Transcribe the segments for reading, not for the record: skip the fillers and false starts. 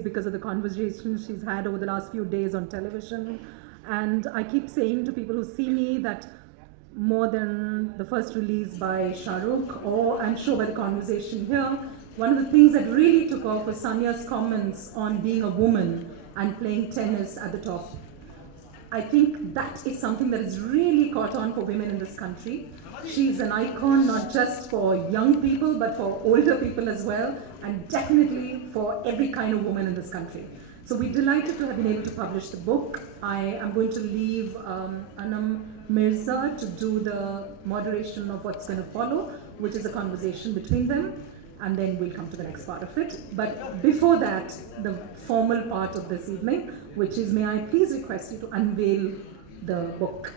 because of the conversations she's had over the last few days on television. And I keep saying to people who see me that more than the first release by Shah Rukh, or I'm sure by the conversation here, one of the things that really took off was Sania's comments on being a woman and playing tennis at the top. I think that is something that has really caught on for women in this country. She's an icon not just for young people but for older people as well, and definitely for every kind of woman in this country. So we're delighted to have been able to publish the book. I am going to leave Anam Mirza to do the moderation of what's going to follow, which is a conversation between them, and then we'll come to the next part of it. But before that, the formal part of this evening, which is, may I please request you to unveil the book.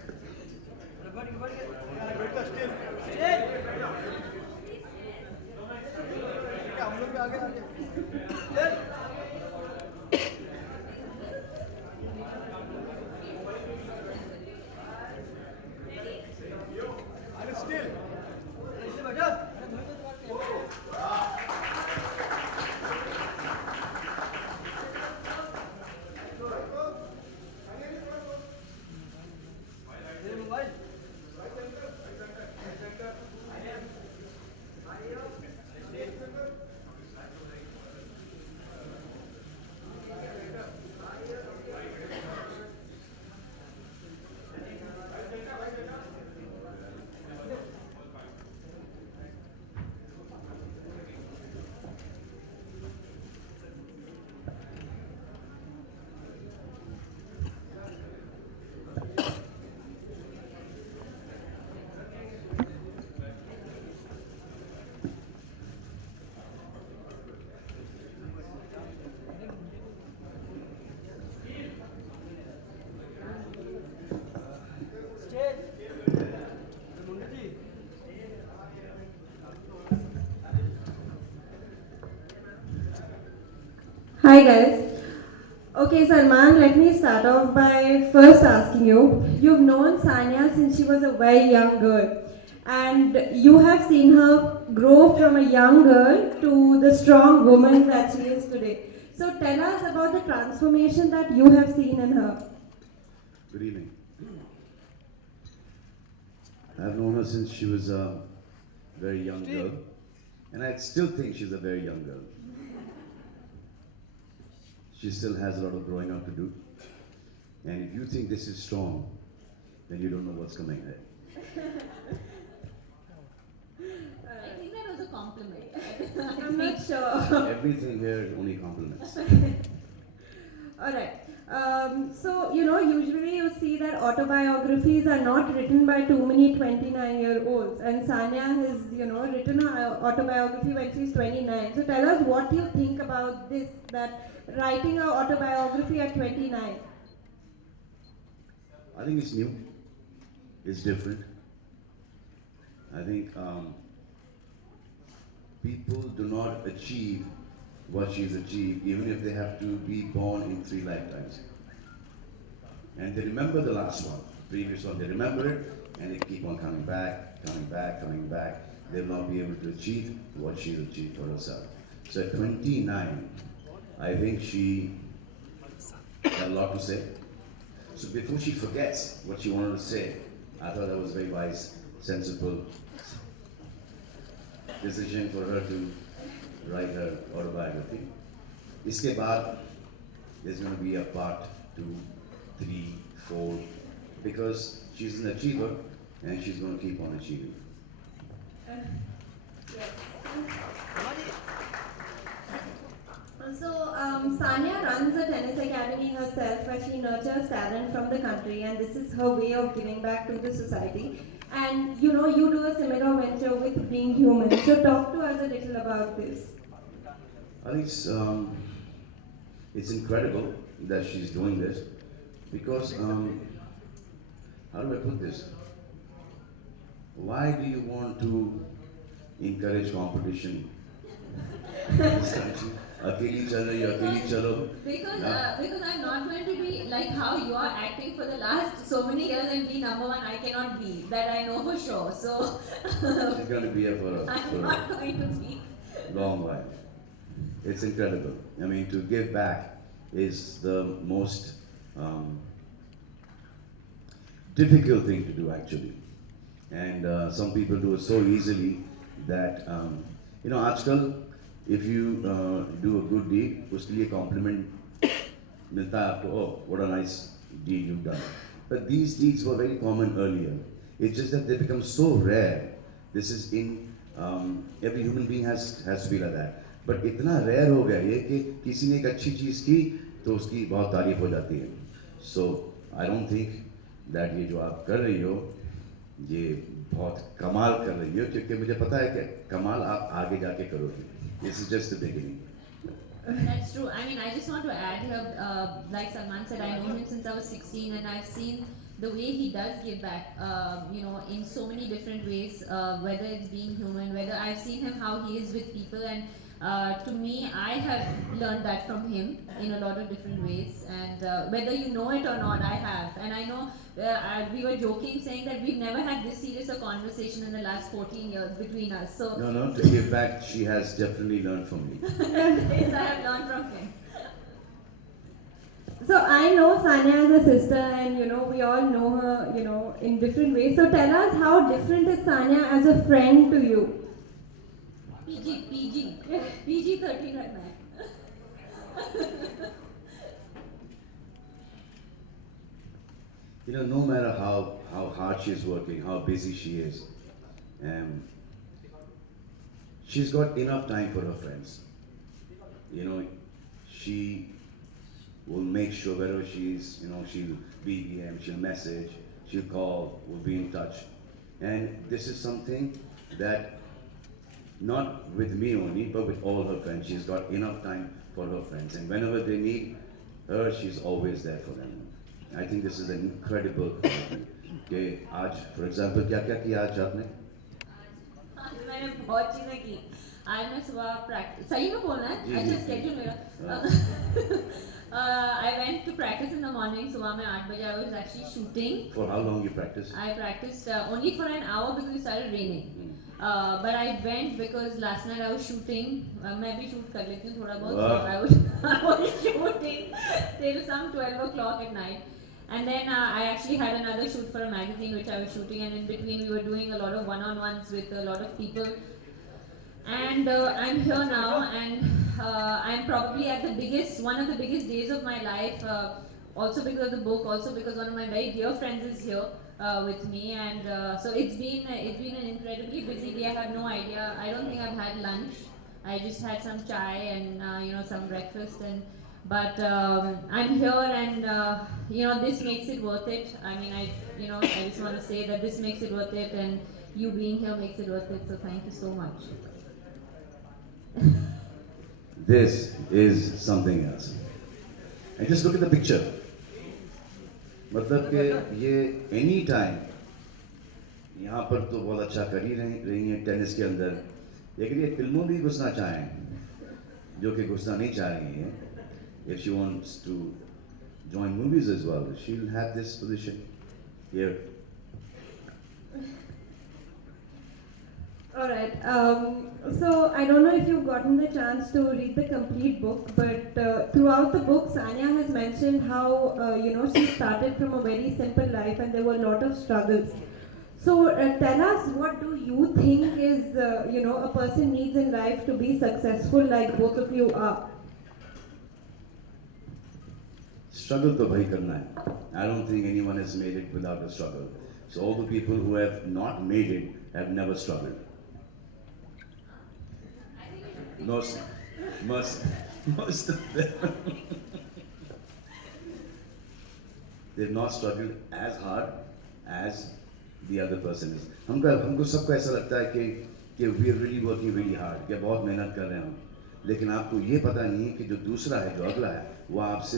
Hi guys. Okay, Salman, let me start off by first asking you. You've known Sania since she was a very young girl, and you have seen her grow from a young girl to the strong woman that she is today. So tell us about the transformation that you have seen in her. Good evening. I've known her since she was a very young girl, and I still think she's a very young girl. She still has a lot of growing up to do. And if you think this is strong, then you don't know what's coming ahead. I think that was a compliment. I'm not sure. Everything here is only compliments. Alright. So, usually you see that autobiographies are not written by too many 29-year-olds. And Sania has, written her autobiography when she's 29. So tell us what you think about this, that writing an autobiography at 29. I think it's new. It's different. I think people do not achieve what she's achieved, even if they have to be born in 3 lifetimes. And they remember the last one, previous one, they remember it, and they keep on coming back, coming back, coming back. They will not be able to achieve what she's achieved for herself. So at 29, I think she had a lot to say. So before she forgets what she wanted to say, I thought that was a very wise, sensible decision for her to write her autobiography. Iske baad, there's going to be a part 2, 3, 4, because she's an achiever and she's going to keep on achieving. So, Sania runs a tennis academy herself where she nurtures talent from the country, and this is her way of giving back to the society. And you do a similar venture with Being Human. So talk to us a little about this. I think it's incredible that she's doing this because, how do I put this? Why do you want to encourage competition in this country? Akeli chalo, akeli chalo. Because I'm not going to be like how you are acting for the last so many years and be number one. I cannot be. That I know for sure. So She's going to be here for I'm not going to be. a long while. It's incredible. I mean, to give back is the most difficult thing to do, actually. And some people do it so easily that, आजकल if you do a good deed, उसके लिए compliment मिलता है आपको, oh, what a nice deed you've done. But these deeds were very common earlier. It's just that they become so rare. This is in every human being has to be like that. But इतना rare हो गया ये कि किसी ने एक अच्छी चीज़ की तो उसकी बहुत तारीफ हो जाती है. So I don't think that ये जो आप कर रही हो ये बहुत कमाल कर रही हो, क्योंकि मुझे पता है कि कमाल आप आगे जाके करोगे. This is just the beginning. That's true. I mean, I just want to add here, like Salman said, I know him since I was 16, and I've seen the way he does give back, in so many different ways, whether it's being human, whether I've seen him how he is with people, and to me, I have learned that from him in a lot of different ways, and whether you know it or not, I have. And I know we were joking saying that we've never had this serious a conversation in the last 14 years between us. So No, to give back, she has definitely learned from me. yes, I have learned from him. So I know Sanya as a sister, and we all know her, in different ways. So tell us, how different is Sanya as a friend to you? PG 13 रखना है. No matter how hard she is working, how busy she is, she's got enough time for her friends. She will make sure wherever she is, she'll BM, she'll message, she'll call, we'll be in touch. And this is something that, not with me only, but with all her friends. She's got enough time for her friends. And whenever they need her, she's always there for them. I think this is an incredible quality. Okay, आज, for example, क्या किया आज आपने? आज मैंने बहुत चीजें की. आज मैं सुबह प्रैक्टिस, सही में बोलना है? जी, अच्छा जी. स्केड्यूल मेरा. I went to practice in the morning. सुबह में 8 बजे I was actually shooting. For how long you practice? I practiced only for an hour because it started raining. But I went because last night I was shooting. मैं भी shoot कर लेती हूँ थोड़ा बहुत. So I was shooting till some 12 o'clock at night. And then I actually had another shoot for a magazine which I was shooting, and in between we were doing a lot of one-on-ones with a lot of people. And I'm here now, and I'm probably at one of the biggest days of my life. Also because of the book, also because one of my very dear friends is here with me, and so it's been an incredibly busy day. I have no idea. I don't think I've had lunch. I just had some chai and some breakfast, but I'm here, and this makes it worth it. I mean, I just want to say that this makes it worth it, and you being here makes it worth it. So thank you so much. This is something else. And just look at the picture. मतलब कि ये any time यहाँ पर तो बहुत अच्छा कर ही रही हैं टेनिस के अंदर, लेकिन ये फिल्मों भी घुसना चाहें जो कि घुसना नहीं चाह रही हैं. If she wants to join movies as well, she'll have this position here. Alright, so I don't know if you've gotten the chance to read the complete book, but throughout the book, Sanya has mentioned how, she started from a very simple life and there were a lot of struggles. So tell us, what do you think is, a person needs in life to be successful like both of you are? Struggle to bhai karna hai. I don't think anyone has made it without a struggle. So all the people who have not made it have never struggled. Most of them. They've not struggled as hard as the other person is. हमको सबको ऐसा लगता है कि we are really working really hard, कि बहुत मेहनत कर रहे हैं हम, लेकिन आपको ये पता नहीं है कि जो दूसरा है, जो अगला है, वो आपसे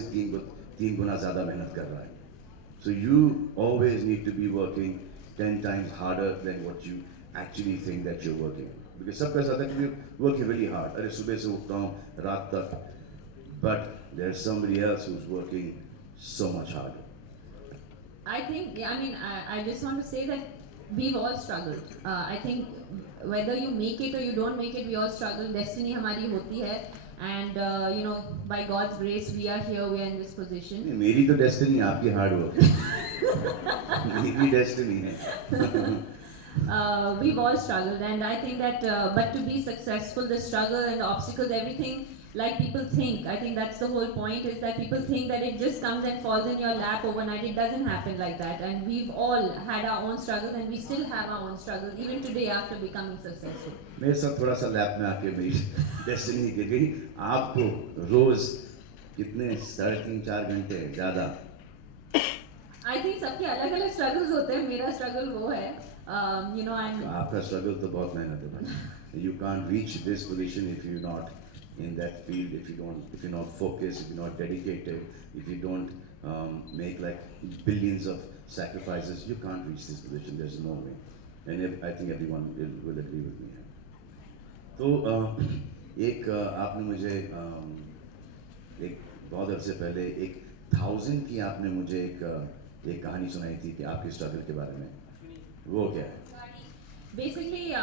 तीन गुना ज़्यादा मेहनत कर रहा है. So you always need to be working 10 times harder than what you actually think that you're working. Because सबका ऐसा था कि we're working really hard. अरे सुबह से उठता हूँ रात तक, but there's somebody else who's working so much harder. I think, I just want to say that we've all struggled. I think whether you make it or you don't make it, we all struggle. Destiny हमारी होती है. and you know, by God's grace, we are here, we are in this position. नहीं, मेरी तो destiny आपकी hard work मेरी destiny है We've all struggled, and I think that, but to be successful, the struggle and the obstacles, everything, like people think, I think that's the whole point, is that people think that it just comes and falls in your lap overnight. It doesn't happen like that, and we've all had our own struggles, and we still have our own struggles, even today after becoming successful. मेरे साथ थोड़ा सा lab में आके मेरी destiny गिर गई आपको रोज कितने 3.5-4 घंटे ज़्यादा I think सबके अलग अलग struggles होते हैं. मेरा struggle वो है, you know, and आपका स्ट्रगल तो बहुत मेहनत है भाई you can't reach this position if you're not in that field, if you're not focused, if you're not dedicated, if you don't make like billions of sacrifices, you can't reach this position. There's no way, and I think everyone will agree with me. तो एक आपने मुझे एक बहुत अरसे पहले एक 1000 की आपने मुझे एक कहानी सुनाई थी कि आपके स्ट्रगल के बारे में वो क्या है basically,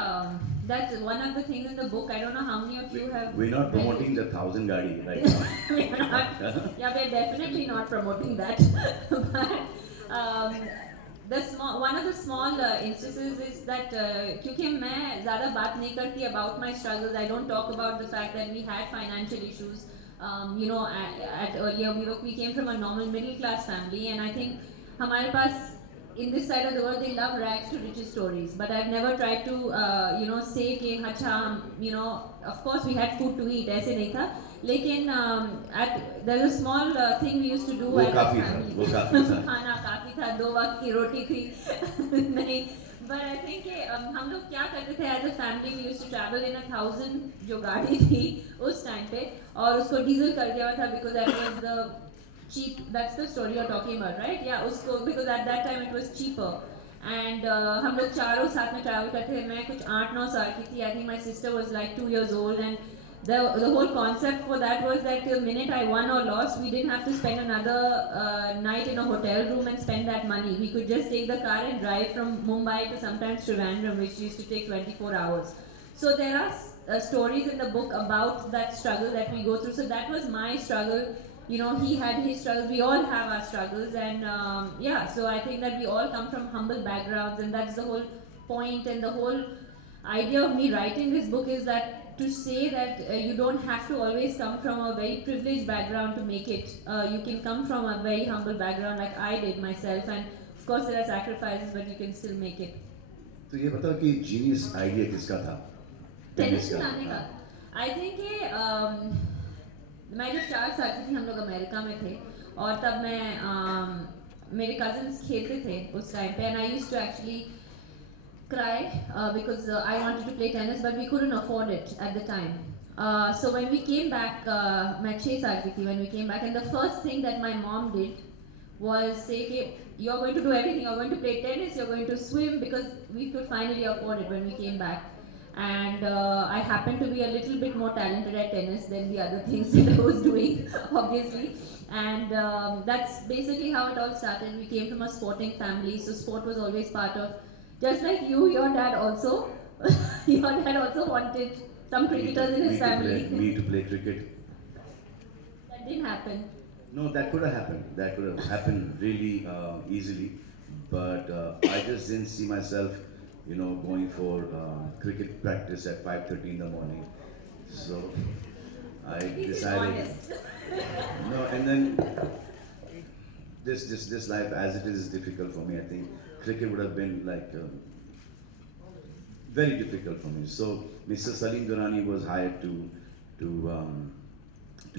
that's one of the things in the book. I don't know how many of you have. We're not read promoting it. the 1000 गाड़ी right now. We're not. Yeah, we're definitely not promoting that. But one of the small instances is that क्योंकि मैं ज़्यादा बात नहीं करती about my struggles. I don't talk about the fact that we had financial issues. You know, at earlier we came from a normal middle class family, and I think हमारे पास in this side of the world, they love rags to riches stories. But I've never tried to, you know, say कि अच्छा, you know, of course we had food to eat, ऐसे नहीं था. लेकिन there's a small thing we used to do वो as a काफी था family. वो काफी था खाना काफी था 2 वक्त की रोटी थी नहीं. But I think कि हम लोग क्या करते थे as a family, we used to travel in a 1000 जो गाड़ी थी उस टाइम पे, और उसको डीजल कर दिया था because that was the cheap. That's the story you're talking about, right? Yeah, usko, because at that time it was cheaper. And हम लोग चारों साथ में travel करते थे. मैं कुछ 8-9 साल की थी. I think my sister was like 2 years old, and the whole concept for that was that the minute I won or lost, we didn't have to spend another night in a hotel room and spend that money. We could just take the car and drive from Mumbai to sometimes Trivandrum, which used to take 24 hours. So there are stories in the book about that struggle that we go through. So that was my struggle. You know, he had his struggles, we all have our struggles, and yeah, so I think that we all come from humble backgrounds, and that's the whole point, and the whole idea of me writing this book is that to say that you don't have to always come from a very privileged background to make it. You can come from a very humble background like I did myself, and of course there are sacrifices, but you can still make it. तो ये बताओ कि genius idea किसका था tennis खिलाने का I think मैं जब 4 साल की थी हम लोग अमेरिका में थे, और तब मैं मेरे कजिन्स खेलते थे उस टाइम पे, and I used to actually cry because I wanted to play tennis, but we couldn't afford it at the time. So when we came back, मैं 6 साल की थी when we came back, and the first thing that my mom did was say कि you're going to do everything, you're going to play tennis, you're going to swim, because we could finally afford it when we came back. And I happened to be a little bit more talented at tennis than the other things that I was doing, obviously. And that's basically how it all started. We came from a sporting family, so sport was always part of. Just like you, your dad also, your dad also wanted some cricketers in his family. Me to play cricket. That didn't happen. No, that could have happened. That could have happened really easily, but I just didn't see myself, you know, going for cricket practice at 5:30 in the morning. So I He's decided. honest. No, and then this life as it is difficult for me. I think cricket would have been like very difficult for me. So Mr. Salim Durrani was hired to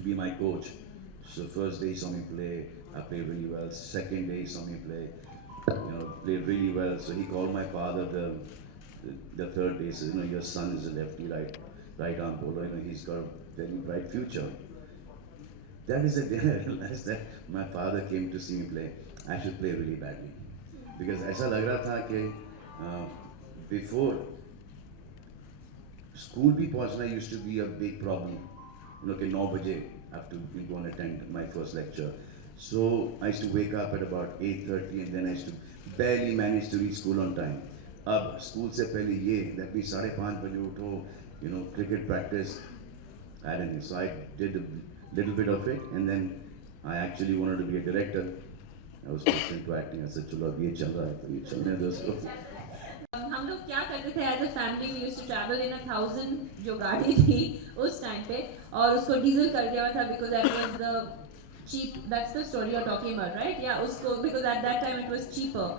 be my coach. So first day he saw me play, I played really well. Second day he saw me play, you know, played really well. So he called my father the third day. Said, you know, your son is a lefty, right arm bowler. You know, he's got a very bright future. That is the day I realized that my father came to see me play. I should play really badly. Because ऐसा लग रहा था कि before school भी पहुंचना used to be a big problem. You know कि 9 बजे I have to go and attend my first lecture. So I used to wake up at about 8:30, and then I used to barely manage to reach school on time. अब school से पहले ये that means 5:30 बजे उठो, you know, cricket practice. I don't know. So I did a little bit of it, and then I actually wanted to be a director. I was pushed into acting. I said, "चलो अब ये चल रहा है, तो ये चलने दो इसको." हम लोग क्या करते थे as a family we used to travel in 1000 जो गाड़ी थी उस टाइम पे और उसको डीजल कर दिया हुआ था because that was the cheap that's the story you're talking about right yeah usko because at that time it was cheaper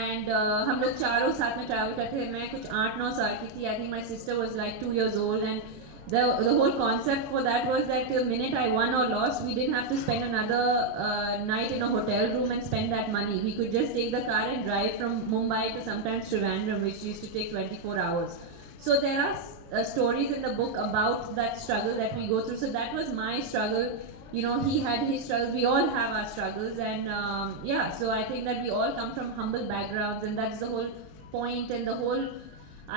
and हम लोग चारों साथ में ट्रैवल करते थे मैं कुछ 8-9 साल की थी I think my sister was like 2 years old and the whole concept for that was that the minute I won or lost we didn't have to spend another night in a hotel room and spend that money we could just take the car and drive from Mumbai to sometimes Trivandrum which used to take 24 hours so there are stories in the book about that struggle that we go through so that was my struggle you know he had his struggles we all have our struggles and yeah so I think that we all come from humble backgrounds and that's the whole point and the whole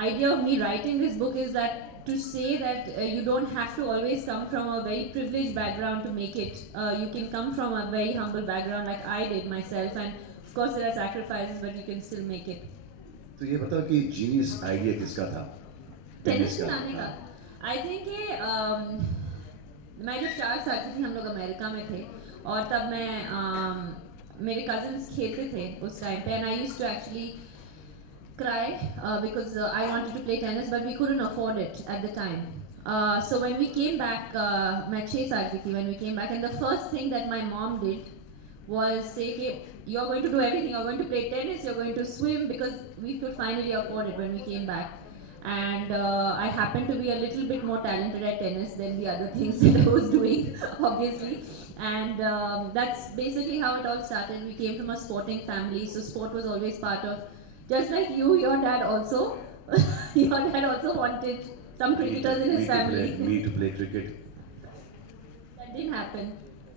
idea of me writing this book is that to say that you don't have to always come from a very privileged background to make it you can come from a very humble background like I did myself and of course there are sacrifices but you can still make it तो ये बताओ कि genius idea किसका था? Tennis खिलाने का I think ये मैं जब 4 साल की थी हम लोग अमेरिका में थे और तब मैं मेरे कजिन्स खेलते थे उस टाइम पे and I used to actually cry because I wanted to play tennis but we couldn't afford it at the time so when we came back मैं 6 साल की थी when we came back and the first thing that my mom did was say okay, you're going to do everything you're going to play tennis you're going to swim because we could finally afford it when we came back and I happened to be a little bit more talented at tennis than the other things that I was doing obviously and that's basically how it all started we came from a sporting family so sport was always part of just like you your dad also your dad also wanted some cricketers in his family Me to play cricket. that didn't happen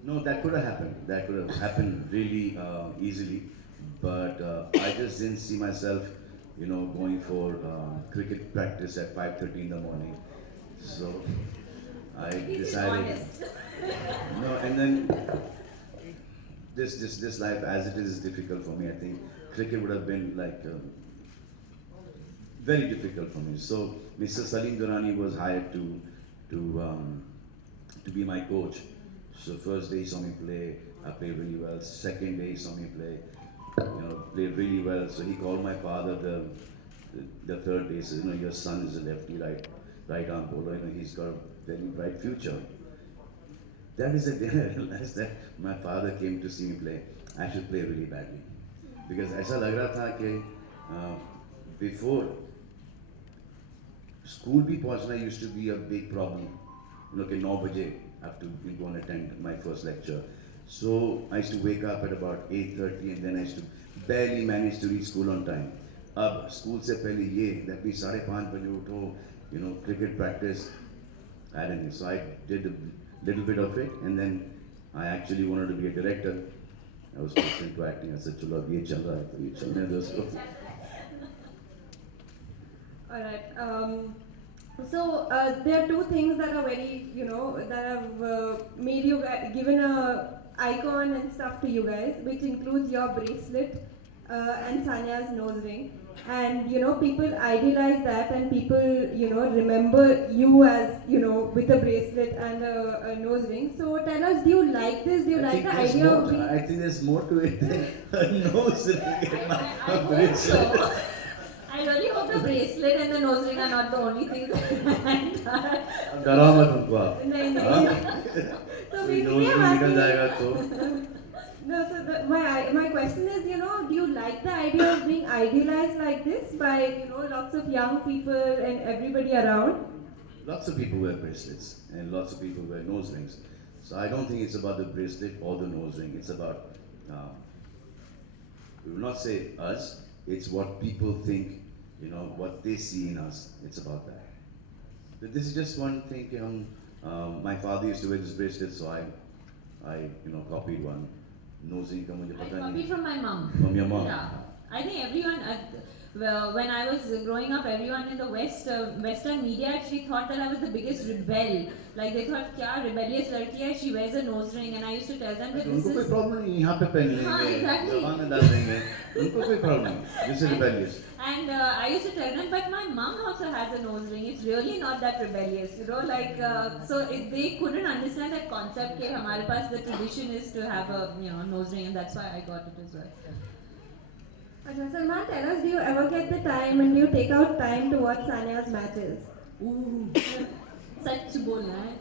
No, that could have happened. That could have happened really easily, but I just didn't see myself, you know, going for cricket practice at 5:30 in the morning. So I This is decided. honest. No, and then this life as it is difficult for me. I think cricket would have been like very difficult for me. So Mr. Salim Durrani was hired to be my coach. So first day he saw me play, I played really well. Second day he saw me play, you know, played really well. So he called my father the third day. He said, you know, your son is a lefty right arm bowler. You know, he's got a very bright future. That is the day I realized that my father came to see me play. I should play really badly because ऐसा लग रहा था कि before school भी पहुंचना used to be a big problem. You know, कि 9 बजे I have to go and attend my first lecture. So I used to wake up at about 8:30 and then I used to barely manage to reach school on time. अब school से पहले ये that means 5:30 बजे उठो, you know, cricket practice. I don't know. So I did a little bit of it and then I actually wanted to be a director. I was pushed into acting. I said, चलो अब ये चल रहा है, तो ये चलने दो इसको. All right. So there are two things that are very, you know, that have made you given a icon and stuff to you guys, which includes your bracelet and Sanya's nose ring. And you know, people idealize that, and people, you know, remember you as, you know, with a bracelet and a nose ring. So tell us, do you like this? Do you like the idea of being? I think there's more to it than a nose ring and I a hope bracelet. so. I really hope the bracelet and the nose ring are not the only things that डरा मत हमको आप. नहीं हाँ? नहीं. So कोई basically, nose ring I'm निकल asking. जाएगा तो. No, so my question is, you know, do you like the idea of being idealized like this by, you know, lots of young people and everybody around? Lots of people wear bracelets and lots of people wear nose rings. So I don't think it's about the bracelet or the nose ring. It's about, we will not say us, it's what people think, you know, what they see in us. It's about that. But this is just one thing. My father used to wear this bracelet, so I you know, copied one. Nose ring का मुझे I पता copied नहीं. from my mom. From your mom? Yeah. I think everyone, well, when I was growing up, everyone in the Western media actually thought that I was the biggest rebel. Like they thought, "Kya rebellious ladki hai? She wears a nose ring," and I used to tell them that तो this उनको कोई is. Problem नहीं, यहाँ पे पहन हाँ, लेंगे, exactly. जबान में डाल देंगे, उनको कोई प्रॉब्लम नहीं, this is rebellious. And I used to tell them, but my mom also has a nose ring. It's really not that rebellious, you know. Like so, they couldn't understand that concept. That हमारे पास the tradition is to have a nose ring, and that's why I got it as well. Okay, Salman, tell us, do you ever get the time and do you take out time to watch Sania's matches? Ooh, सच बोलना है.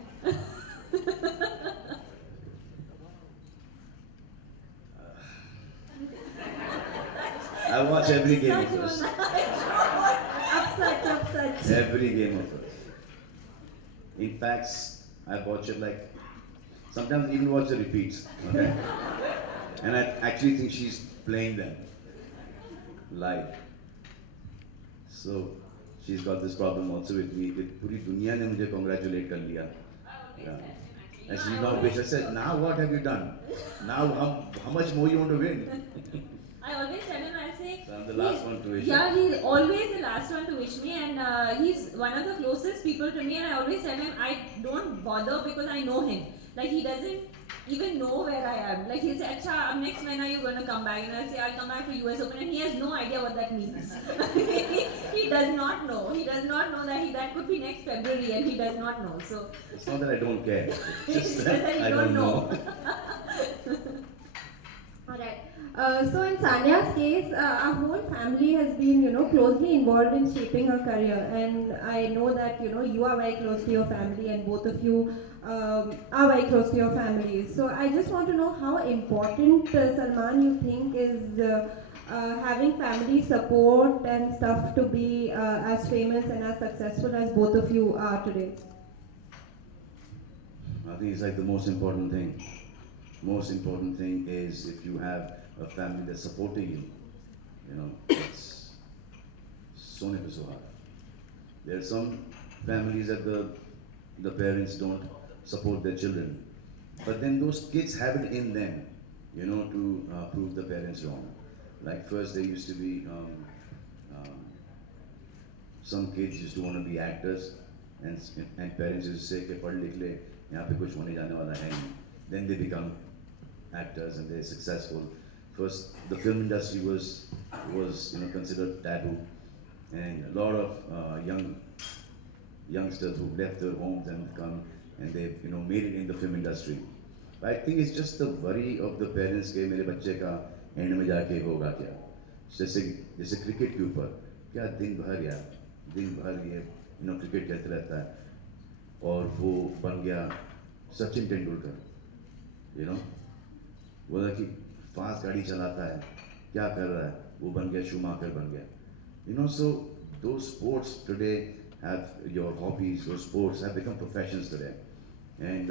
I watch every game of such hers. बोलना है. Upset. Every game of hers. In fact, I watch it like, sometimes even watch the repeats, okay? And I actually think she's playing them live. So she's got this problem also with me. With पूरी दुनिया ने मुझे congratulate कर लिया. Yeah. And she's not bitch. I said, now what have you done? Now how much more you want to win? I always tell him, I say. So I'm the last one to wish Yeah, him. he's always the last one to wish me, and he's one of the closest people to me. And I always tell him I don't bother because I know him. Like he doesn't even know where I am. Like he'll say, "Acha, next when are you going to come back?" And I'll say, "I'll come back for US Open," and he has no idea what that means. he does not know. He does not know that could be next February, and he does not know. So It's not that I don't care. It's just It's that that you I don't don't know. Alright. So in Sania's case, our whole family has been, closely involved in shaping her career, and I know that you are very close to your family, and both of you are very close to your families. So I just want to know how important Salman you think is having family support and stuff to be as famous and as successful as both of you are today. I think it's like the most important thing. Most important thing is if you have a family that's supporting you. It's सोने पे सुहागा. There are some families that the parents don't support their children, but then those kids have it in them, to prove the parents wrong. Like first there used to be some kids used to want to be actors, and parents used to say कि पढ़ लिख ले, यहाँ पे कुछ होने जाने वाला है नहीं. Then they become actors and they're successful. First, the film industry was considered taboo, and a lot of youngsters who left their homes and come and they've made it in the film industry. But I think it's just the worry of the parents कि मेरे बच्चे का and में जाके होगा क्या. जैसे cricket के ऊपर क्या दिन भर ये क्रिकेट खेलते रहता है और वो बन गया सचिन तेंदुलकर. वो कि फास्ट गाड़ी चलाता है, क्या कर रहा है, वो बन गया शूमाकर बन गया. So those sports today have your hobbies, those sports have become professions today. And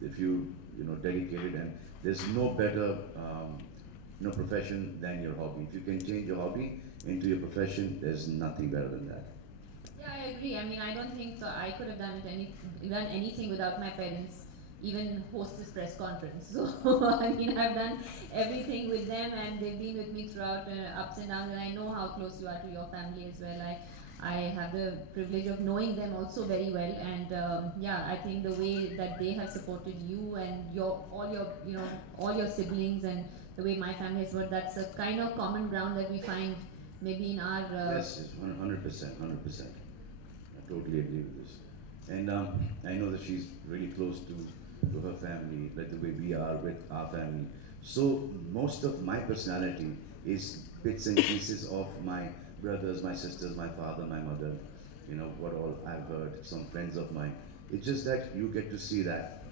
if you dedicated, and there's no better profession than your hobby. If you can change your hobby into your profession, there's nothing better than that. yeah, I agree. I mean, I don't think I could have done anything without my parents. Even host this press conference. So I mean, I've done everything with them, and they've been with me throughout ups and downs. And I know how close you are to your family as well. I have the privilege of knowing them also very well, and yeah, I think the way that they have supported you and all your siblings, and the way my family has worked, that's a kind of common ground that we find maybe in our. Yes, it's 100%. I totally agree with this. And I know that she's really close to her family, like the way we are with our family. So most of my personality is bits and pieces of my brothers, my sisters, my father, my mother, what all I've heard, some friends of mine. It's just that you get to see that,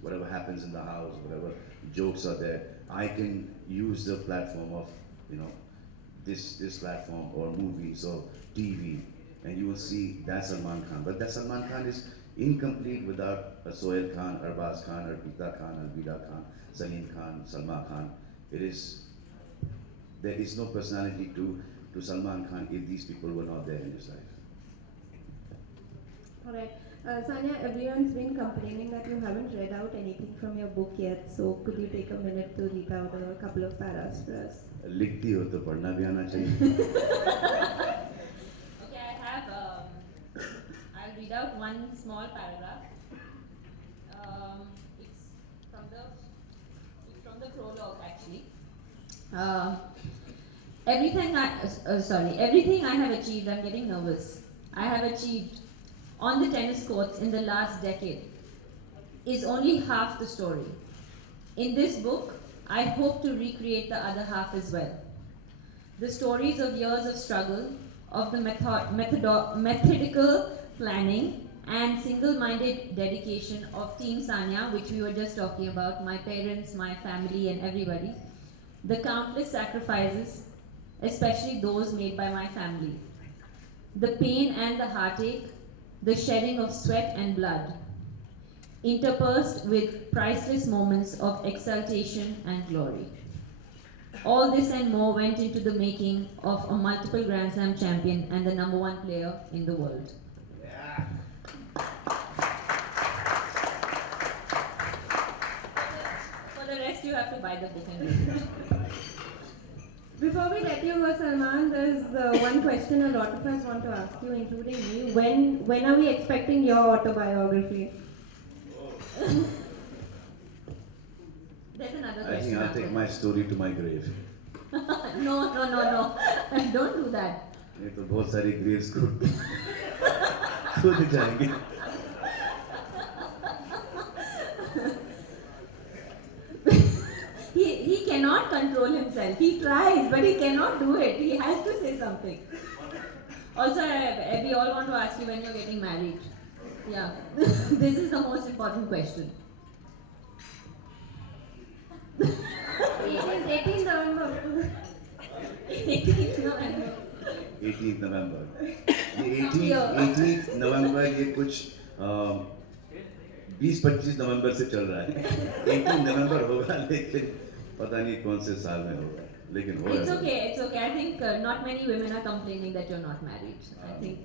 whatever happens in the house, whatever jokes are there, I can use the platform of, this platform or movies or TV, and you will see that's Salman Khan. But that Salman Khan is incomplete without a Sohail Khan, Arbaz Khan, Arpita Khan, Alvida Khan, Salim Khan, Salma Khan. There is no personality to Salman Khan if these people were not there in his life. Alright. Sanya, everyone's been complaining that you haven't read out anything from your book yet, so could you take a minute to read out a couple of paras for us? लिखती हो तो पढ़ना भी आना चाहिए. Okay, I have. I'll read out one small paragraph. It's from the prologue actually. Everything I have achieved. I'm getting nervous. I have achieved on the tennis courts in the last decade is only half the story. In this book, I hope to recreate the other half as well. The stories of years of struggle, of the methodical planning and single-minded dedication of Team Sanya, which we were just talking about, my parents, my family and everybody. The countless sacrifices, especially those made by my family. The pain and the heartache, the shedding of sweat and blood, interspersed with priceless moments of exaltation and glory. All this and more went into the making of a multiple Grand Slam champion and the #1 player in the world. For the rest, you have to buy the book and read it. Before we let you go, Salman, there's one question a lot of us want to ask you, including me. When are we expecting your autobiography? There's another I question. think I'll after take that. my story to my grave. No. Don't do that. ये तो बहुत सारी graves खुद जाएंगे. He cannot control himself. He tries, but he cannot do it. He has to say something. Also, we all want to ask you when you're getting married. Yeah. This is the most important question. 18 November. 18th November. 18th November. ये 18th November ये कुछ 20-25 नवंबर से चल रहा है. 18 नवंबर होगा लेकिन पता नहीं कौन से साल में होगा. लेकिन हो It's रहा है. okay. I think not many women are complaining that you're not married. I think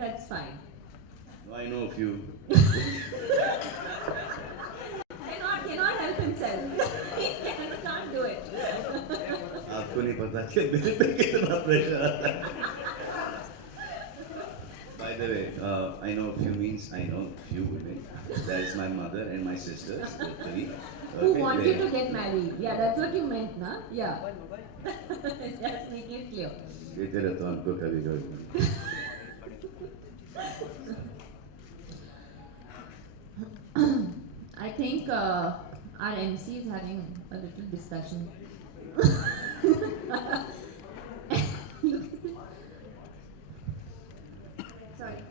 that's fine. I know a few. Cannot help himself. He can't do it. आपको नहीं पता कि मेरे पे कितना प्रेशर आता है. By the way, I know a few means I know few women. That is my mother and my sisters, the three. Who want you to get married? Yeah, that's what you meant, na? Yeah. Just make it clear. देते रहता हूँ उनको कभी कभी. I think our MC is having a little discussion. Sorry.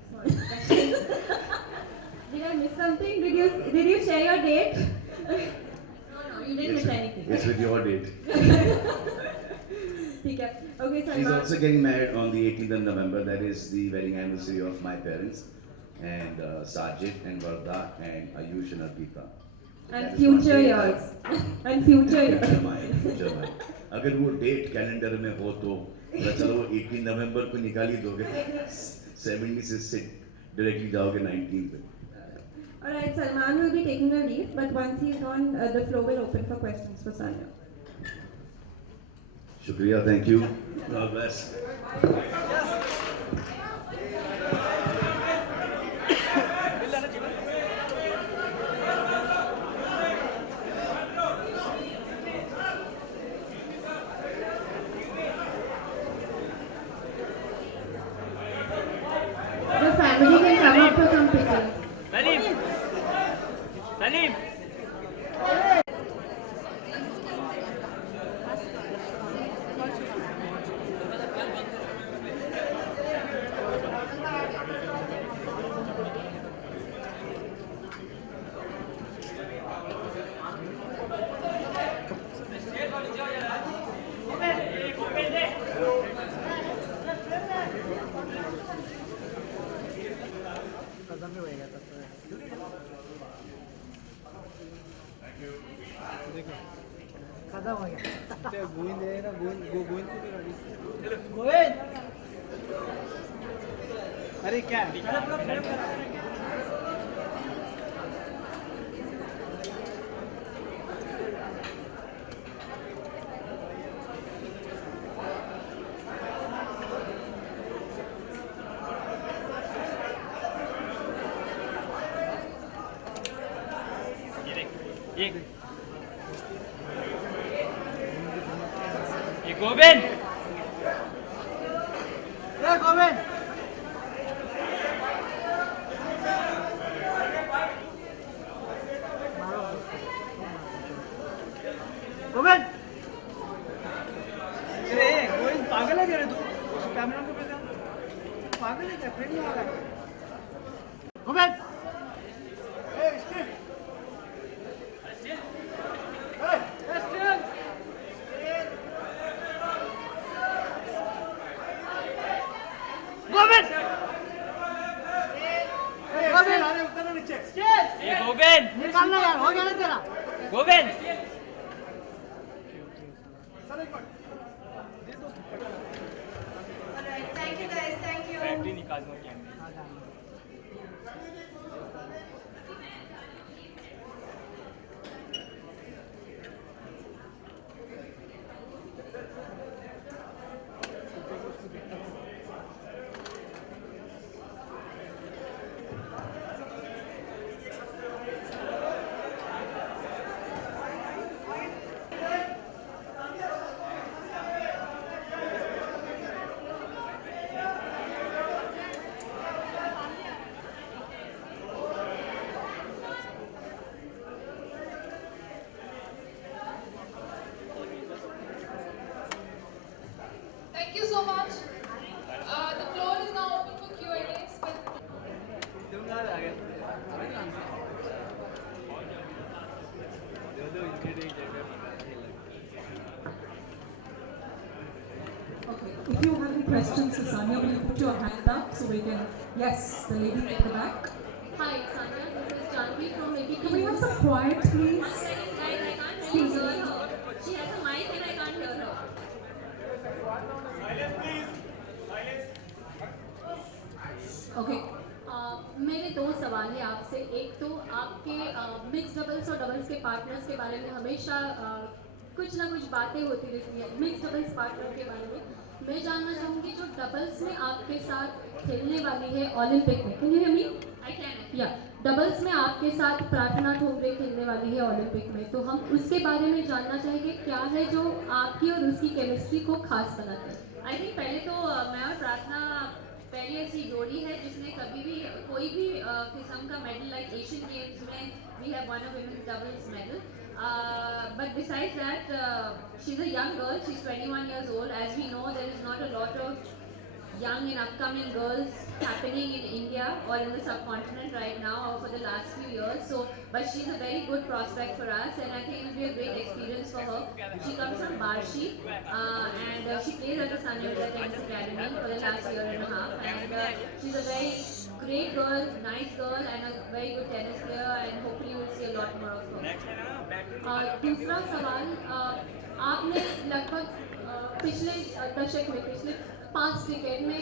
Did I miss something? Did you share your date? No, you didn't miss anything. It's with your date. ठीक है. Okay, She's Salman. also getting married on the 18th of November. That is the wedding anniversary of my parents and Sajid and Varda and Ayush and Arpita. And That is future one day years. And future years. future mine. अगर वो date calendar में हो तो चलो वो 18 नवंबर को निकाल ही दोगे. 70 से डायरेक्टली जाओगे 19 पे. Alright, Salman will be taking a leave, but once he's gone, the floor will open for questions for Sanya. शुक्रिया, thank you. God bless. The family can come up for some pictures. Salim! खत्म हो गया गोविंद है ना गोविंद को गाड़ी गोविंद अरे क्या एक गोविंद गोविंद गोविंद अरे गोविंद पागल है क्या रे तू कैमरा को पे पागल है क्या फ्रेम में आ रहा है गोविंद गोविंद निकालना यार हो गया ना तेरा Govind Thank you guys, thank you. Battery निकाल दो कैमरे Thank you so much. The floor is now open for Q&As. दूंगा आ गया Okay, if you have any questions for Sanya, will you put your hand up so we can, yes, the lady at the back. Hi, Sanya. This is Janvi from ABP. Can we have some quiet, please? One second, guys. I can't really hear her. She has a mic and I can't hear her. Okay. मेरे दो सवाल है आपसे। एक तो आपके mix doubles और doubles के पार्टनर्स के बारे में हमेशा कुछ ना कुछ बातें होती रहती हैं मिक्स डबल्स पार्टनर के बारे में। मैं जानना चाहूँगी जो डबल्स में आपके साथ खेलने वाली है ओलंपिक में, can you hear me? I can. या डबल्स में आपके साथ प्रार्थना ठोंबरे खेलने वाली है ओलंपिक में, तो हम उसके बारे में जानना चाहेंगे क्या है जो आपकी और उसकी केमिस्ट्री को खास बनाता है। आई थिंक पहले तो मैं और प्रार्थना पहली ऐसी जोड़ी है जिसने कभी भी कोई भी किस्म का मेडल लाइक एशियन गेम्स में we have won a women's doubles medal but besides that she is a young girl, she is 21 years old. As we know, there is not a lot of young and upcoming girls happening in India or in the subcontinent right now or for the last few years. So, but she's a very good prospect for us, and I think it will be a great experience for her. She comes from Barshi, and she plays at the Sanya Vidya Tennis Academy for the last year and a half. And she's a very great girl, nice girl, and a very good tennis player. And hopefully, you will see a lot more of her. दूसरा सवाल, आपने लगभग पिछले दशक में, पिछले 5 decade में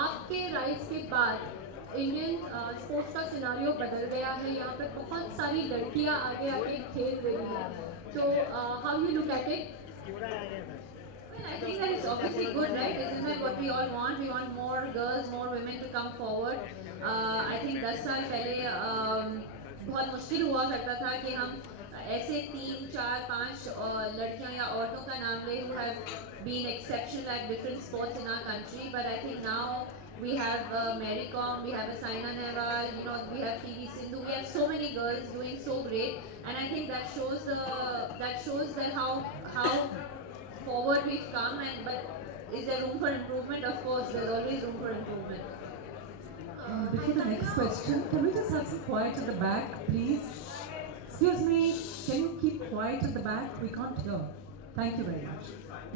आपके राइज के बाद इंडियन स्पोर्ट्स का सिनारियो बदल गया है। यहाँ पे बहुत सारी लड़कियाँ आगे आगे खेल रही हैं, तो how you look at it? Well, I think that is obviously good, right? Isn't that what we all want? We want more girls, more women to come forward. I think 10 साल पहले बहुत मुश्किल हुआ करता था कि हम ऐसे 3, 4, 5 लड़कियां या औरतों का नाम ले who have been exceptional at different sports in our country. But I think now we have Mary Kom, we have a Saina Nehwal, you know, we have PV Sindhu. We have so many girls doing so great, and I think that shows that how forward we've come. And but is there room for improvement? Of course, there's always room for improvement. Before the next question, can we just have some quiet at the back, please? Excuse me, can you keep quiet at the back? We can't hear. Thank you very much.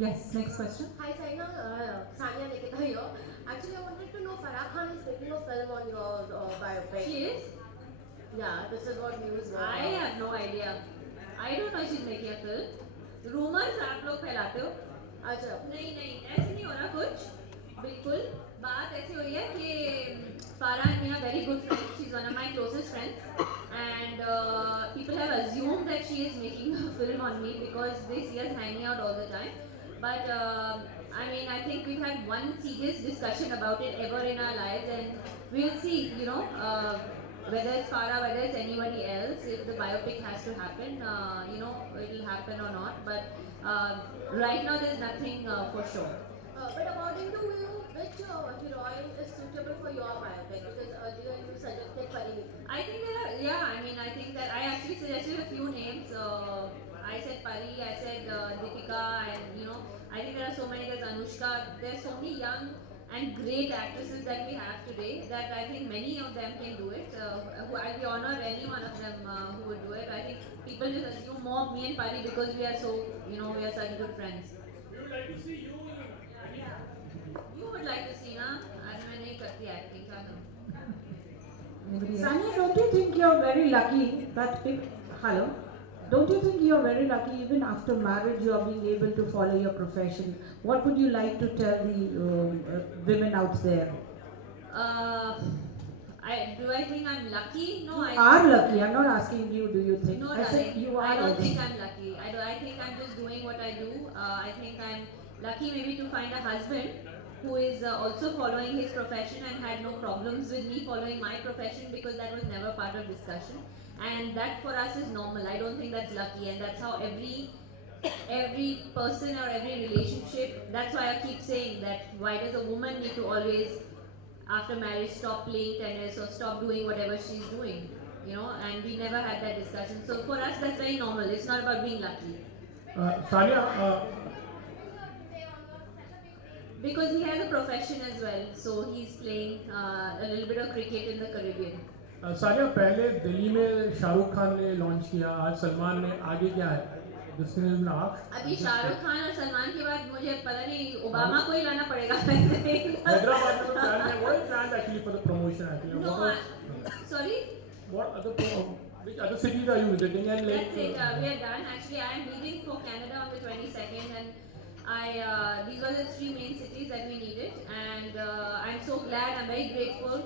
Yes, next question. Hi Saina, Sanya Nikita here. Actually, I wanted to know Farah Khan is making a film on your biopic. She is? Yeah, this is what news was. I have no idea. I don't know she's making a film. Rumors आप लोग फैलाते हो? अच्छा. नहीं, ऐसे नहीं हो रहा कुछ. बिल्कुल. बात ऐसी हुई है कि Farah and me are very good friends. She's one of my closest friends, and people have assumed that she is making a film on me because they see us hanging out all the time. But I mean, I think we've had one serious discussion about it ever in our lives, and we'll see. You know, whether it's Farah, whether it's anybody else, if the biopic has to happen, it will happen or not. But right now, there's nothing for sure. But according to you, which heroine is suitable for your biopic? Because earlier you suggested Parineeti. I think I think that I actually suggested a few names. I said Pari, I said Deepika, and I think there are so many. There's Anushka. There's so many young and great actresses that we have today that I think many of them can do it. I'll be honored any one of them who would do it. I think people just assume more of me and Pari because we are so, we are such good friends. We would like to see you You would like to see, na? आज मैं नहीं करती acting का ना. Anybody else? Sanya, don't you think you're very lucky that hello? Don't you think you're very lucky even after marriage you are being able to follow your profession? What would you like to tell the women out there? Do I think I'm lucky? No, You are lucky. I'm not asking you. Do you think? No, I said darling, you are. I don't lucky. think I'm lucky. I think I'm just doing what I do. I think I'm lucky maybe to find a husband who is also following his profession and had no problems with me following my profession because that was never part of discussion. And that for us is normal. I don't think that's lucky, and that's how every person or every relationship. That's why I keep saying that why does a woman need to always after marriage stop playing tennis or stop doing whatever she's doing, and we never had that discussion. So for us that's very normal. It's not about being lucky. Sanya, Because he has a profession as well, so he's playing a little bit of cricket in the Caribbean. Sania पहले दिल्ली में शाहरुख खान ने launch किया, आज सलमान ने, आगे क्या है? अभी शाहरुख खान और सलमान के बाद मुझे पता नहीं ओबामा को ही लाना पड़ेगा. हैदराबाद में प्लान है, what is planned actually for the promotion actually? No, sorry. Which other cities are you visiting and like? That's it. We are done. Actually, I am leaving for Canada on the 22nd, and these were the 3 main cities that we needed, and I'm so glad. I'm very grateful.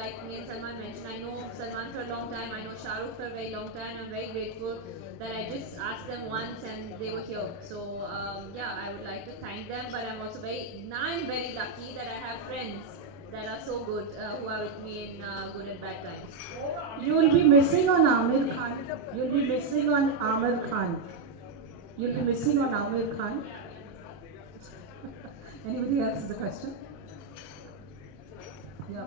Like me and Salman mentioned, I know Salman for a long time. I know Shahrukh for a very long time. I'm very grateful that I just asked them once and they were here. So I would like to thank them. But I'm also I'm very lucky that I have friends that are so good who are with me in good and bad times. You will be missing on Amir Khan. You'll be missing on Amir Khan. You'll be missing on Amir Khan. Anybody else has a question? Yeah.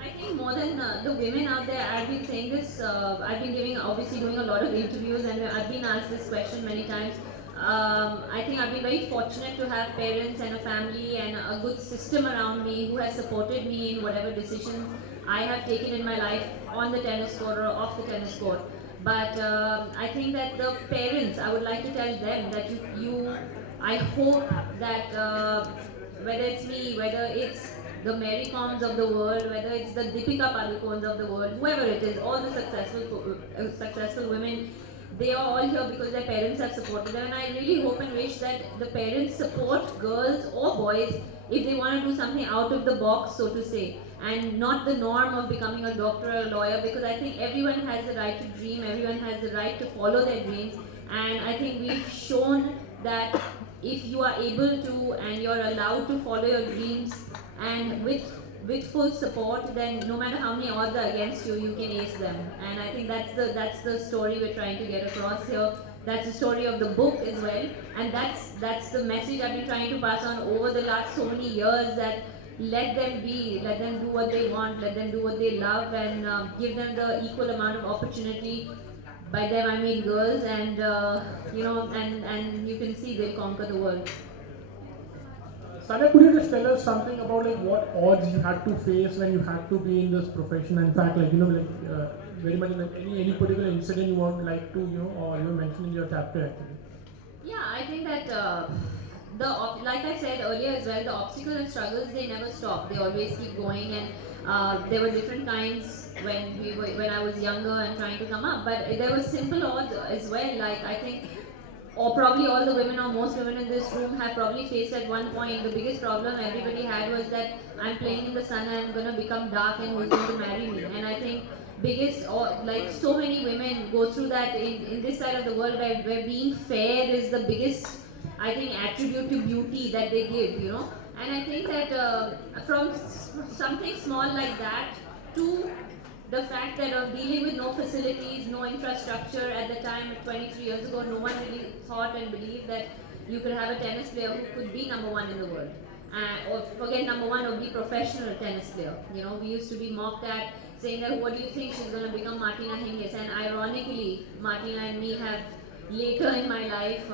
I think more than the women out there, I've been saying this, I've been obviously doing a lot of interviews, and I've been asked this question many times. I think I've been very fortunate to have parents and a family and a good system around me who has supported me in whatever decisions I have taken in my life on the tennis court or off the tennis court. But I think that the parents, I would like to tell them that I hope that whether it's me, whether it's the Mary Coms of the world, whether it's the Deepika Padukones of the world, whoever it is, all the successful women, they are all here because their parents have supported them. And I really hope and wish that the parents support girls or boys if they want to do something out of the box, so to say, and not the norm of becoming a doctor or a lawyer, because I think everyone has the right to dream, everyone has the right to follow their dreams, and I think we've shown that if you are able to and you're allowed to follow your dreams and with full support, then no matter how many odds are against you, you can ace them. And I think that's the story we're trying to get across here. That's the story of the book as well, and that's the message I've been trying to pass on over the last so many years, that let them do what they want, let them do what they love, and give them the equal amount of opportunity. By them I mean girls, and and you can see they'll conquer the world. Sanya, could you just tell us something about like what odds you had to face when you had to be in this profession? In fact, very much like any particular incident you would like to or you mentioned in your chapter actually. Yeah, I think that like I said earlier as well, the obstacles and struggles, they never stop. They always keep going, and there were different kinds when I was younger and trying to come up. But there were simple odds as well. Like I think or probably all the women or most women in this room have probably faced at one point. The biggest problem everybody had was that I'm playing in the sun and I'm gonna become dark and who's going to marry me. And I think biggest, or like so many women go through that in this side of the world where being fair is the biggest, I think, attribute to beauty that they give, you know. And I think that from something small like that to the fact that of dealing with no facilities, no infrastructure at the time, 23 years ago, no one really thought and believed that you could have a tennis player who could be number one in the world. Or forget number one, or be professional tennis player. You know, we used to be mocked at saying that, what do you think, she's going to become Martina Hingis? And ironically, Martina and me have later in my life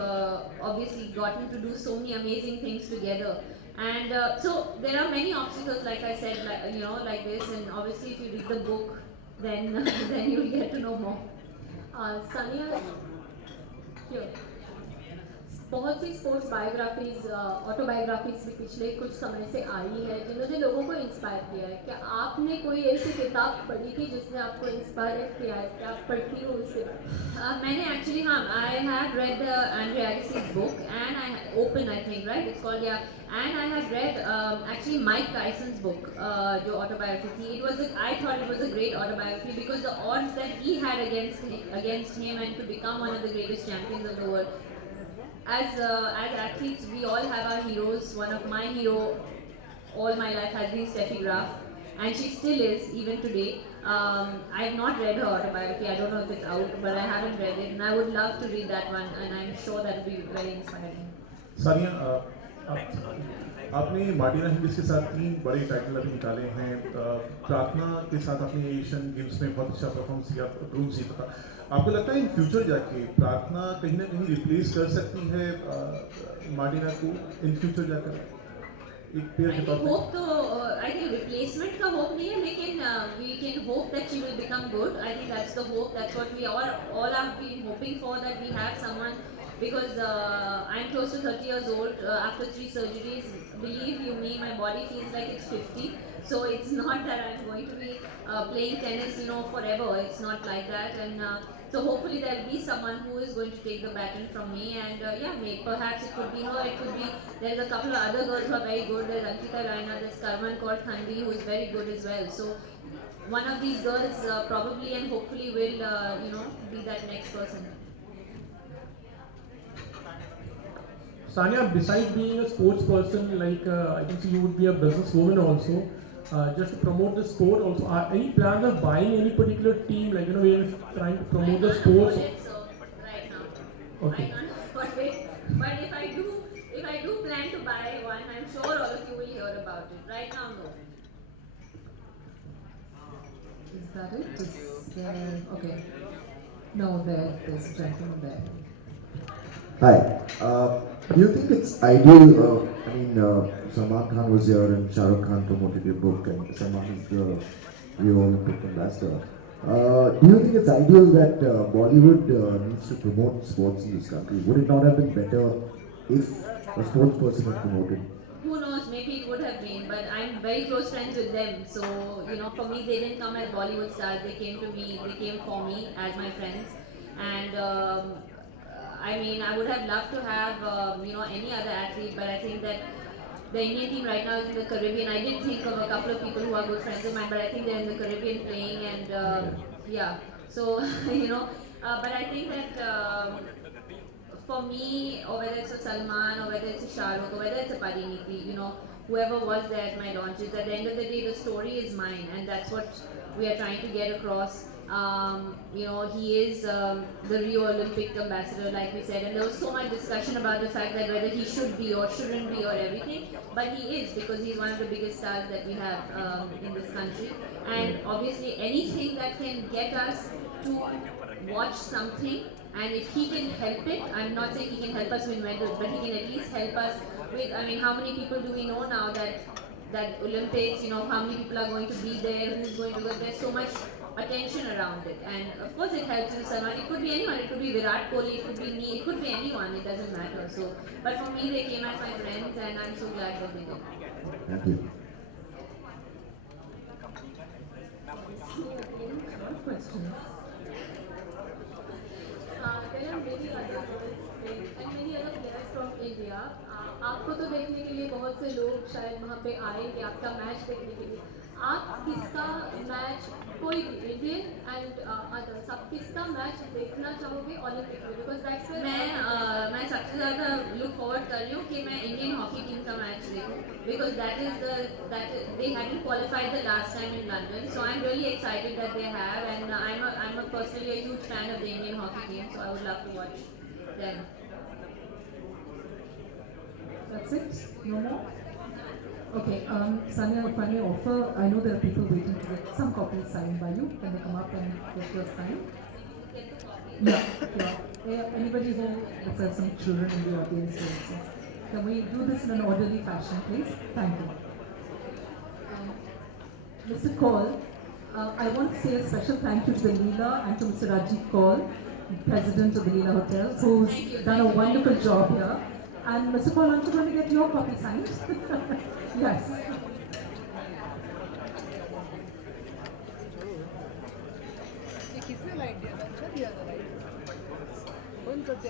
obviously gotten to do so many amazing things together. And so there are many obstacles, like I said, like, you know, like this. And obviously, if you read the book, then then you'll get to know more. Sania, here. बहुत सी sports biographies autobiographies भी पिछले कुछ समय से आई है जिन्होंने लोगों को इंस्पायर किया है. क्या आपने कोई ऐसी किताब पढ़ी थी जिसने आपको इंस्पायर किया है? क्या आप पढ़ती हो उससे? मैंने एक्चुअली, हाँ, I have read Andre Agassi's book and I open, I think, right, it's called, yeah, and I have read actually Mike Tyson's book, जो autobiography थी. I thought it was a great autobiography because the odds that he had against him and to become one of the greatest champions of the world. As athletes, we all have our heroes. One of my hero all my life has been Steffi Graf, and she still is even today. I have not read her autobiography. I don't know if it's out, but I haven't read it, and I would love to read that one, and I'm sure that will be very inspiring. Sania, आपने Martina Hingis के साथ 3 बड़े title अभी निकाले हैं. प्रार्थना के साथ आपने एशियन गेम्स में बहुत अच्छा परफॉर्मेंस किया, ब्रोंज जीता था. आपको लगता है इन फ्यूचर जाके प्रार्थना कहीं ना कहीं रिप्लेस कर सकती है मार्टिना को इन फ्यूचर जाकर एक पेयर के तौर पे? होप तो आई थिंक रिप्लेसमेंट का होप नहीं है, लेकिन we can hope that she will become good. I think that's the hope, that's what we all have been hoping for, that we have someone, because I'm close to 30 years old after 3 surgeries. Believe you me, my body feels like it's 50. So it's not that I'm going to be playing tennis, you know, forever. It's not like that. And so hopefully there'll be someone who is going to take the baton from me. And yeah, maybe perhaps it could be her. It could be, there's a couple of other girls who are very good. There's Ankita Raina, there's Karman Kaur Thandi, who is very good as well. So one of these girls probably and hopefully will, you know, be that next person. Sania, besides being a sports person, like I can see you would be a businesswoman also. Just to promote the sport also, any plans of buying any particular team, like, you know, we are trying to promote the sports? I can't afford it, so right now. Okay. I can't afford it. But if I do plan to buy one, I'm sure all of you will hear about it. Right now, no. Is that it? Is there, okay. No, there's a gentleman there. Hi. Do you think it's ideal? Salman Khan was here and Shah Rukh Khan promoted your book, and Salman is the Rio Olympic ambassador. Do you think it's ideal that Bollywood needs to promote sports in this country? Would it not have been better if a sports person had promoted? Who knows, maybe it would have been, but I'm very close friends with them. So, you know, for me, they didn't come as Bollywood stars. They came to me, they came for me as my friends. And I mean, I would have loved to have, you know, any other athlete, but I think that the Indian team right now is in the Caribbean. I did think of a couple of people who are good friends of mine, but I think they're in the Caribbean playing, and yeah. So, you know, but I think that for me, or whether it's a Salman, or whether it's a Shah Rukh, or whether it's a Pariniti, you know, whoever was there at my launches, at the end of the day, the story is mine, and that's what we are trying to get across. You know, he is the Rio Olympic ambassador, like we said, and there was so much discussion about the fact that whether he should be or shouldn't be or everything, but he is, because he's one of the biggest stars that we have in this country. And obviously anything that can get us to watch something, and if he can help it, I'm not saying he can help us win medals, but he can at least help us with, I mean, how many people do we know now that Olympics, you know, how many people are going to be there, who's going to go, there's so much attention around it, and of course it helps you, Salman. It could be anyone, it could be Virat Kohli, it could be me, it could be anyone, it doesn't matter. So, but for me, they came as my friends, and I'm so glad that they did. Thank you. Questions? There are many others. Well वहाँ पे आएंगे आपका match देखने के लिए, आप किसका match, कोई भी इंडियन एंड अदर्स, आप किसका मैच देखना चाहोगे ओलंपिक में? बिकॉज दैट्स मैं सबसे ज़्यादा लुक फॉरवर्ड कर रही हूँ कि मैं इंडियन हॉकी टीम का मैच देखूँ, because that they hadn't qualified the last time in London, so I am really excited that they have, and I am personally a huge fan of the Indian hockey team, so I would love to watch them. That's it? No more? Okay, Sanya, if I may offer, I know there are people waiting to get some copies signed by you. Can they come up and get yours signed? Yeah. Anybody who let's have some children in the audience, for instance. Can we do this in an orderly fashion, please? Thank you. Mr. Kaul, I want to say a special thank you to the Leela and to Mr. Rajiv Kaul, President of the Leela Hotels, who's done a wonderful job here. And Mr. Kaul, aren't you going to get your copy signed? Yes. किसने light दिया था? अच्छा दिया था light, बंद करते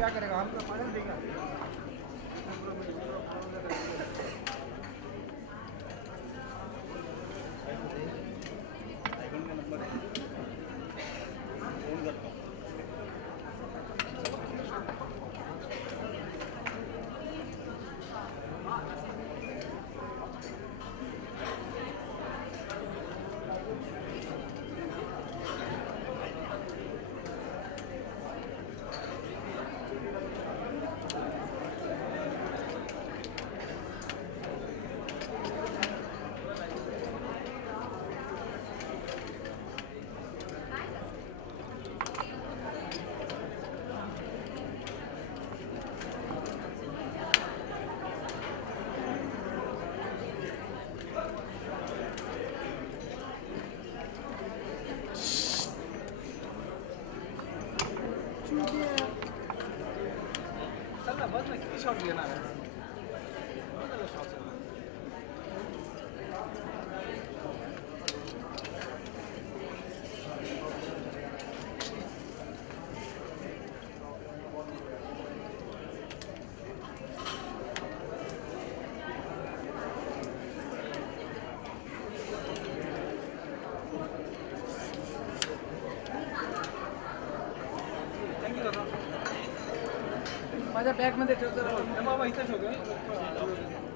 क्या करेगा? हम तो फाइनल देगा। चल ना बस ना, किती शॉट घेणार आहे? माझ्या बॅगमध्ये ठेवतो, बाबा इथं ठेवतो.